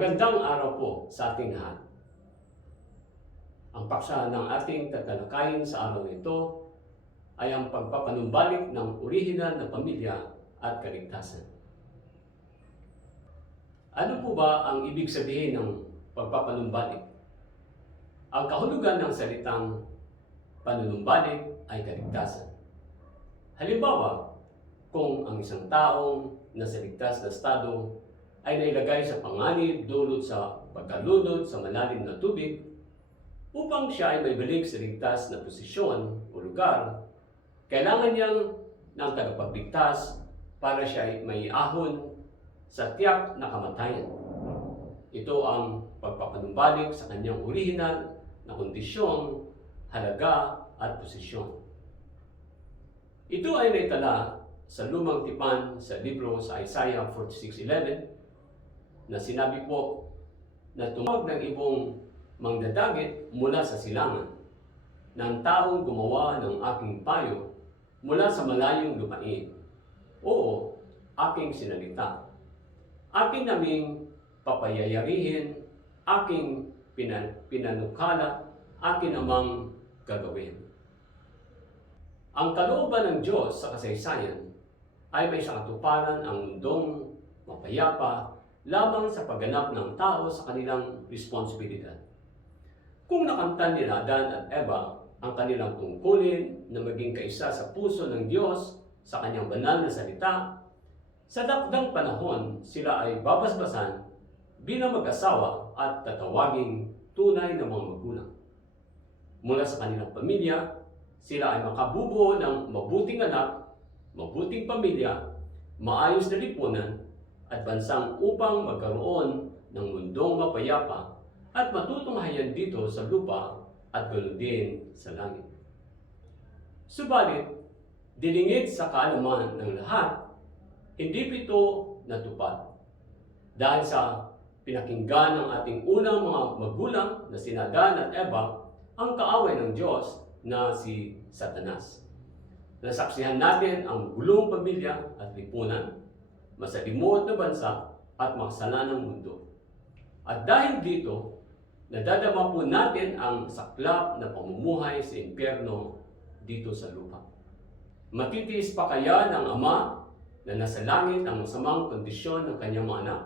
Magandang araw po sa ating lahat. Ang paksa ng ating tatalakayin sa araw nito ay ang pagpapanumbalik ng orihinal na pamilya at kaligtasan. Ano po ba ang ibig sabihin ng pagpapanumbalik? Ang kahulugan ng salitang panunumbalik ay kaligtasan. Halimbawa, kung ang isang taong nasa ligtas na estado ay nailagay sa panganib dulot sa pagkalunod sa malalim na tubig upang siya ay may balik sa ligtas na posisyon o lugar, kailangan niyang ng tagapagligtas para siya ay may ahon sa tiyak na kamatayan. Ito ang pagpapanumbalik sa kanyang orihinal na kondisyon, halaga at posisyon. Ito ay naitala sa lumang tipan sa libro sa Isaiah 46:11 na sinabi po na tumawag ng ibong mangdadagit mula sa silangan ng taong gumawa ng aking payo mula sa malayong lupain. Oo, aking sinalita. Akin naming papayayarihin, aking pinanukala, akin namang gagawin. Ang kalooban ng Diyos sa kasaysayan ay may sakatuparan ang mundong mapayapa lamang sa pagganap ng tao sa kanilang responsibilidad. Kung nakamtan nila Adan at Eva ang kanilang tungkulin na maging kaisa sa puso ng Diyos sa kanyang banal na salita, sa dakdang panahon sila ay babasbasan bilang mag-asawa at tatawaging tunay na mga magulang. Mula sa kanilang pamilya, sila ay makabubuo ng mabuting anak, mabuting pamilya, maayos na lipunan, at bansang upang magkaroon ng mundong mapayapa at matutunghayan dito sa lupa at ganoon din sa langit. Subalit, dilingid sa kaalaman ng lahat, hindi ito natupad. Dahil sa pinakinggan ng ating unang mga magulang na sina Adan at Eva, ang kaaway ng Diyos na si Satanas. Nasaksihan natin ang gulong pamilya at lipunan, masalimuot na bansa at makasalanang mundo. At dahil dito, nadadama po natin ang saklap na pamumuhay sa impyerno dito sa lupa. Matitiis pa kaya ng Ama na nasa langit ang masamang kondisyon ng kanyang mga anak?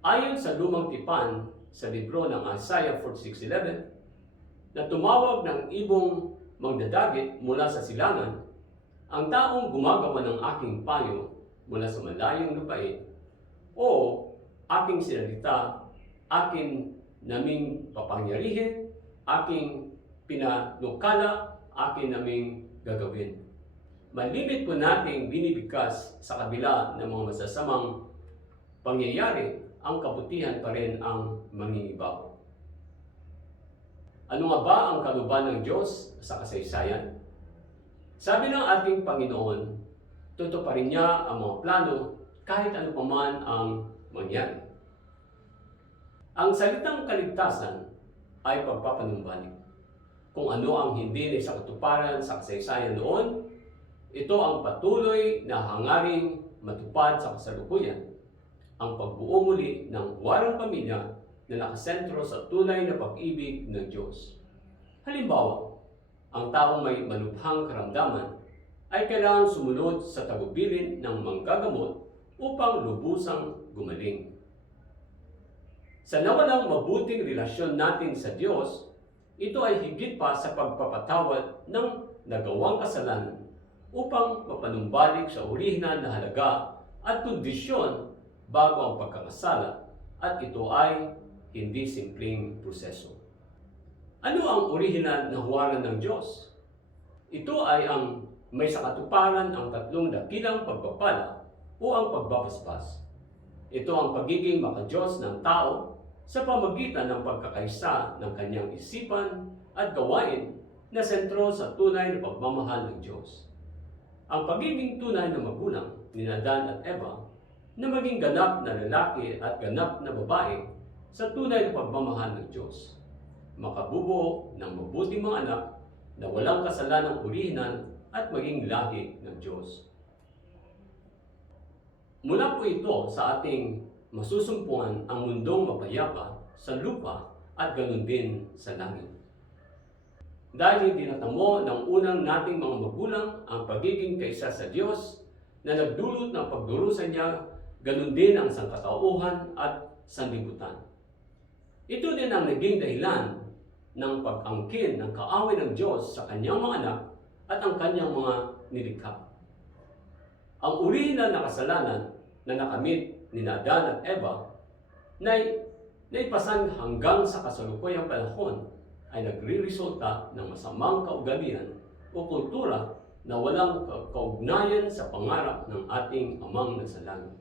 Ayon sa lumang tipan sa libro ng Isaiah 46:11, na tumawag ng ibong mangdadagit mula sa silangan, ang taong gumagawa ng aking payo mula sa malayong lupain, o aking sinalita, akin naming papangyarihin, aking pinanukala, akin naming gagawin. Malimit po nating binibigkas sa kabila ng mga masasamang pangyayari, ang kabutihan pa rin ang mangingibabaw. Ano nga ba ang kalooban ng Diyos sa kasaysayan? Sabi ng ating Panginoon, tutuparin niya ang mga plano kahit ano pa man ang mangyari. Ang salitang kaligtasan ay pagpapanumbalik. Kung ano ang hindi na sa katuparan sa kasaysayan noon, ito ang patuloy na hangaring matupad sa kasalukuyan. Ang pagbuo muli ng huwarang pamilya na nakasentro sa tunay na pag-ibig ng Diyos. Halimbawa, ang taong may malubhang karamdaman ay kailangang sumunod sa tagubilin ng manggagamot upang lubusang gumaling. Sa nawalang mabuting relasyon natin sa Diyos, ito ay higit pa sa pagpapatawad ng nagawang kasalanan upang mapanumbalik sa orihinal na halaga at kondisyon bago ang pagkakasala, at ito ay hindi simpleng proseso. Ano ang orihinal na huwaran ng Diyos? Ito ay ang may sakatuparan ang tatlong dakilang pagpapala o ang pagbabasbas. Ito ang pagiging makadiyos ng tao sa pamagitan ng pagkakaisa ng kanyang isipan at gawain na sentro sa tunay na pagmamahal ng Diyos. Ang pagiging tunay na magulang ni Adan at Eva na maging ganap na lalaki at ganap na babae sa tunay na pagmamahal ng Diyos. Makabubuo ng mabuting mga anak na walang kasalanang orihinal at maging lahi ng Diyos. Mula po ito sa ating masusumpungan ang mundong mapayapa sa lupa at ganun din sa langit. Dahil hindi natamo ng unang nating mga magulang ang pagiging kaisa sa Diyos na nagdulot ng pagdurusa niya, ganun din ang sangkatauhan at sanlibutan. Ito din ang naging dahilan ng pag-angkin ng kaaway ng Diyos sa kanyang mga anak at ang kanyang mga nilikha. Ang orihinal na kasalanan na nakamit ni Adan at Eva na naipasan hanggang sa kasalukuyang panahon ay nagre-resulta ng masamang kaugalian o kultura na walang kaugnayan sa pangarap ng ating Amang nasa langit.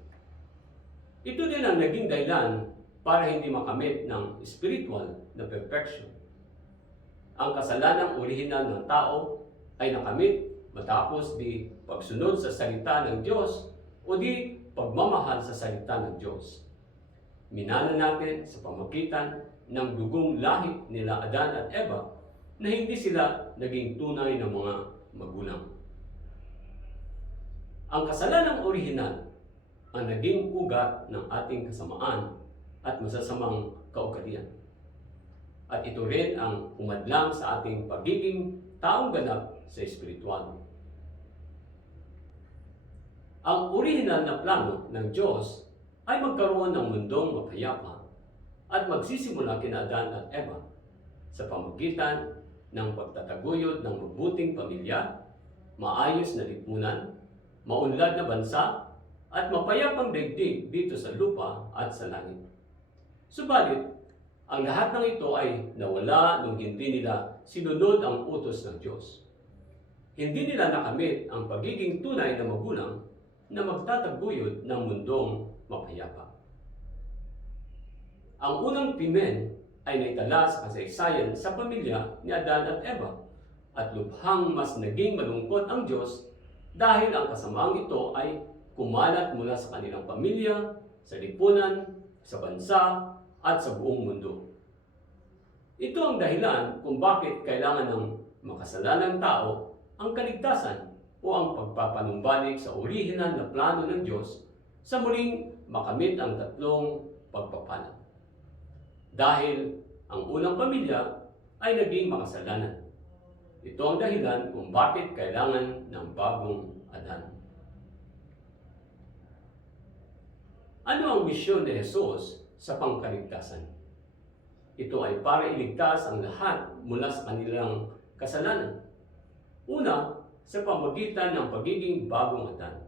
Ito din ang naging dahilan para hindi makamit ng spiritual na perfection. Ang kasalanang orihinal ng tao ay nakamit matapos di pagsunod sa salita ng Diyos o di pagmamahal sa salita ng Diyos. Minana natin sa pamagitan ng dugong lahi nila Adan at Eva na hindi sila naging tunay na mga magulang. Ang kasalanang orihinal ang naging ugat ng ating kasamaan at masasamang kaugalian. At ito rin ang umadlang sa ating pagiging taong ganap sa espiritual. Ang orihinal na plano ng Diyos ay magkaroon ng mundong mapayapa at magsisimula kina Adan at Eva sa pamagitan ng pagtataguyod ng mabuting pamilya, maayos na lipunan, maunlad na bansa, at mapayapang daigdig dito sa lupa at sa langit. Subalit, ang lahat ng ito ay nawala nung hindi nila sinunod ang utos ng Diyos. Hindi nila nakamit ang pagiging tunay na magulang na magtataguyod ng mundong mapayapa. Ang unang timen ay naitala sa kasaysayan sa pamilya ni Adan at Eva at lubhang mas naging malungkot ang Diyos dahil ang kasamaang ito ay kumalat mula sa kanilang pamilya, sa lipunan, sa bansa, at sa buong mundo. Ito ang dahilan kung bakit kailangan ng makasalanang tao ang kaligtasan o ang pagpapanumbalik sa orihinal na plano ng Diyos sa muling makamit ang tatlong pagpapala. Dahil ang unang pamilya ay naging makasalanan. Ito ang dahilan kung bakit kailangan ng bagong Adan. Ano ang misyon ni Jesus sa pangkaligtasan? Ito ay para iligtas ang lahat mula sa kanilang kasalanan. Una, sa pamagitan ng pagiging bagong Adan.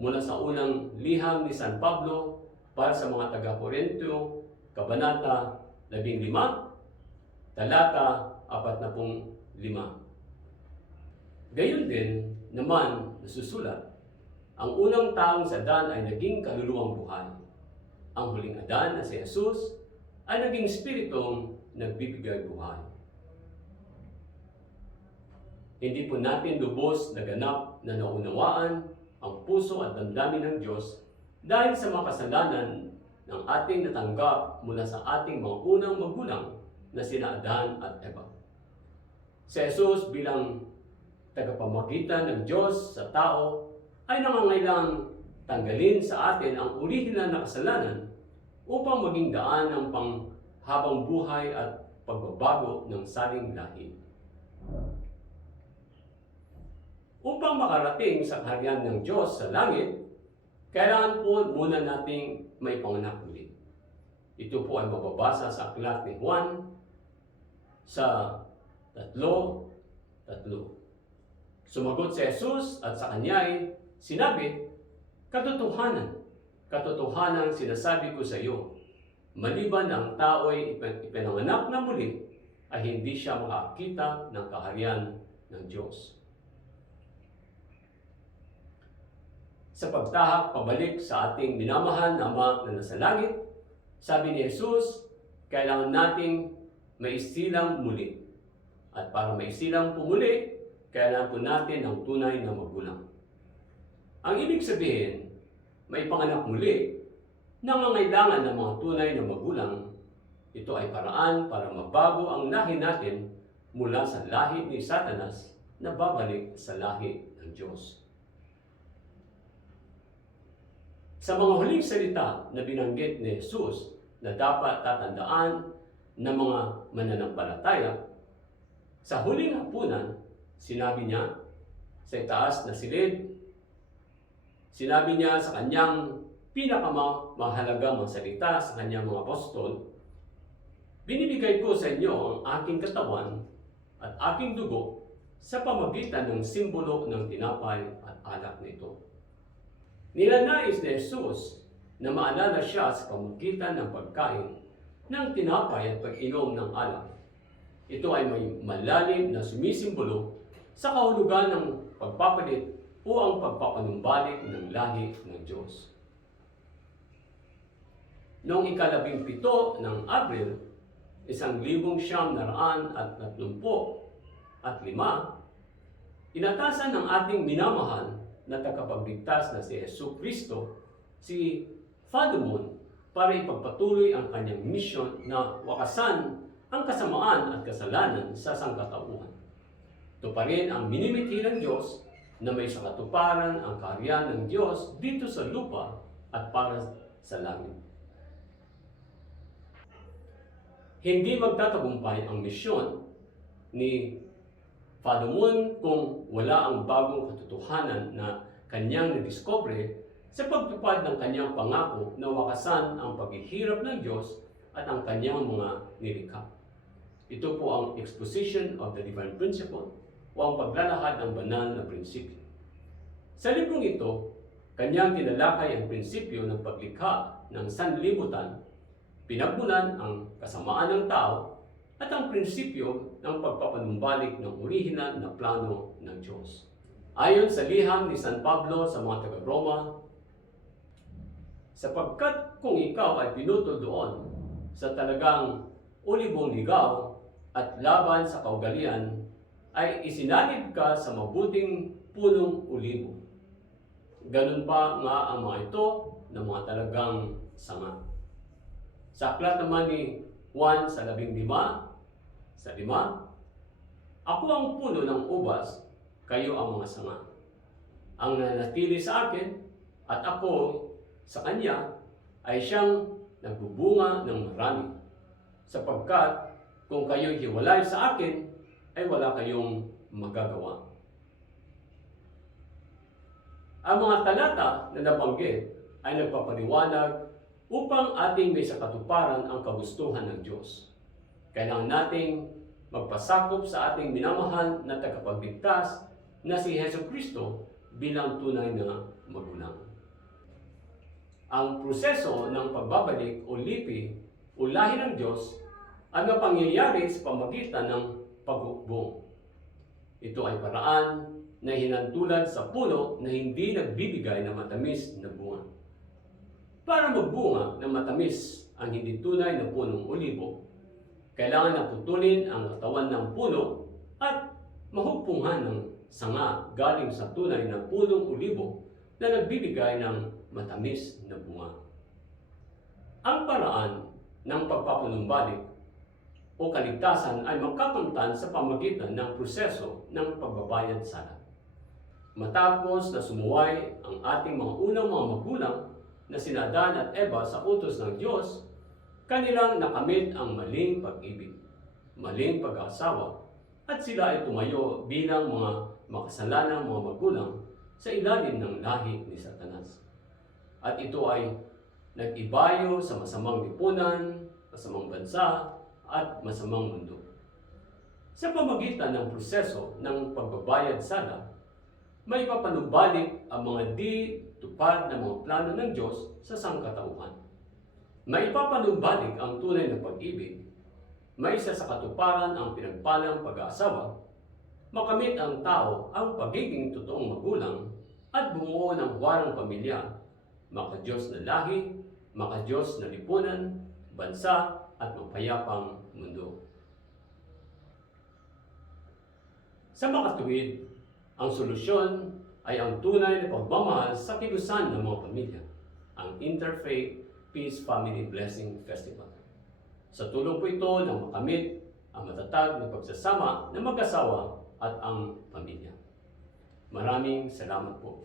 Mula sa unang liham ni San Pablo para sa mga taga-Korintyo, Kabanata 15, talata 45. Gayon din naman nasusulat, ang unang taong sa Adan ay naging kaluluwang buhay. Ang huling Adan na si Jesus ay naging espiritong nagbibigay buhay. Hindi po natin lubos na ganap na naunawaan ang puso at damdamin ng Diyos dahil sa mga kasalanan ng ating natanggap mula sa ating mga unang magulang na sina Adan at Eva. Si Jesus bilang tagapamagitan ng Diyos sa tao ay nangangailangang tanggalin sa atin ang orihinal na kasalanan upang maging daan ng panghabang buhay at pagbabago ng saling lahi. Upang makarating sa kaharian ng Diyos sa langit, kailangan po muna nating may panganak ulit. Ito po ay mababasa sa aklat ni Juan sa 3:3. Sumagot si Jesus at sa kanya ay sinabi, Katotohanan sinasabi ko sa iyo, maliban ang tao ay ipinanganak na muli, ay hindi siya makakita ng kaharian ng Diyos. Sa pagtahak pabalik sa ating minamahal na Ama na nasa langit, sabi ni Jesus, kailangan nating maisilang muli. At para maisilang pumuli, kailangan po natin ang tunay na magulang. Ang ibig sabihin, may panganak muli, nangangailangan ng mga tunay na magulang. Ito ay paraan para mabago ang lahi natin mula sa lahi ni Satanas na babalik sa lahi ng Diyos. Sa mga huling salita na binanggit ni Jesus na dapat tatandaan ng mga mananampalataya, sa huling hapunan, sinabi niya sa itaas na silid, sinabi niya sa kanyang pinakamahalagang mga salita sa kanyang mga apostol, "Binibigay ko sa inyo ang aking katawan at aking dugo sa pamagitan ng simbolo ng tinapay at alak nito." Nilanais ni Jesus na maalala siya sa pamagitan ng pagkain ng tinapay at pag-inom ng alak. Ito ay may malalim na sumisimbolo sa kahulugan ng pagpapalit o ang pagpapanumbalik ng lahi ng Diyos. Noong ika-17 ng Abril, 1935, inatasan ng ating minamahal na tagapagligtas na si Jesu Kristo, si Father Moon, para ipagpatuloy ang kanyang misyon na wakasan ang kasamaan at kasalanan sa sangkatauhan. Ito pa rin ang minimithi ng Diyos na may sakatuparan ang kaharian ng Diyos dito sa lupa at para sa langit. Hindi magtatagumpay ang misyon ni Father Moon kung wala ang bagong katotohanan na kanyang nadiskubre sa pagtupad ng kanyang pangako na wakasan ang paghihirap ng Diyos at ang kanyang mga nilikha. Ito po ang exposition of the divine principle o ang paglalahad ng banal na prinsipyo. Sa librong ito, kanyang tinalakay ang prinsipyo ng paglikha ng sanlibutan, pinagmulan ang kasamaan ng tao at ang prinsipyo ng pagpapanumbalik ng orihinal na plano ng Diyos. Ayon sa liham ni San Pablo sa mga taga-Roma, sapagkat kung ikaw ay pinutol doon sa talagang ulibong ligaw at laban sa kaugalian, ay isinalid ka sa mabuting punong ulibo. Ganun pa nga ang mga ito ng mga talagang sanga. Sa aklat naman ni Juan sa 15:5, "Ako ang puno ng ubas, kayo ang mga sanga. Ang nanatili sa akin at ako sa kanya ay siyang nagbubunga ng marami. Sapagkat kung kayo'y hiwalay sa akin, ay wala kayong magagawa." Ang mga talata na nabanggit ay nagpapaliwanag upang ating may sakatuparan ang kagustuhan ng Diyos. Kailangan nating magpasakop sa ating minamahal na tagapagligtas na si Hesus Kristo bilang tunay na magulang. Ang proseso ng pagbabalik o lipi o lahi ng Diyos ay mapangyayari sa pamagitan ng paghukbong. Ito ay paraan na hinantulad sa puno na hindi nagbibigay ng matamis na bunga. Para magbunga ng matamis ang hindi tunay na punong olibo, kailangan na putulin ang katawan ng puno at mahugpungan ng sanga galing sa tunay na punong olibo na nagbibigay ng matamis na bunga. Ang paraan ng pagpapanumbalik o kaligtasan ay magkakamtan sa pamagitan ng proseso ng pagbabayad sala. Matapos na sumuway ang ating mga unang mga magulang na sina Adan at Eva sa utos ng Diyos, kanilang nakamit ang maling pag-ibig, maling pag-aasawa, at sila ay tumayo bilang mga makasalanang mga magulang sa ilalim ng lahi ni Satanas. At ito ay nag-ibayo sa masamang lipunan, masamang bansa, at masamang mundo. Sa pamagitan ng proseso ng pagbabayad sala, may papanumbalik ang mga di tupad na mga plano ng Diyos sa sangkatauhan. May papanumbalik ang tunay na pag-ibig, may isa sa katuparan ang pinagpalang pag-aasawa, makamit ang tao ang pagiging totoong magulang at bumuo ng warang pamilya, maka-Diyos na lahi, maka-Diyos na lipunan, bansa at mapayapang mundo. Sa makatuwid, ang solusyon ay ang tunay na pagmamahal sa kilusan ng mga pamilya, ang Interfaith Peace Family Blessing Festival. Sa tulong po ito na makamit ang matatag na pagsasama ng mag-asawa at ang pamilya. Maraming salamat po.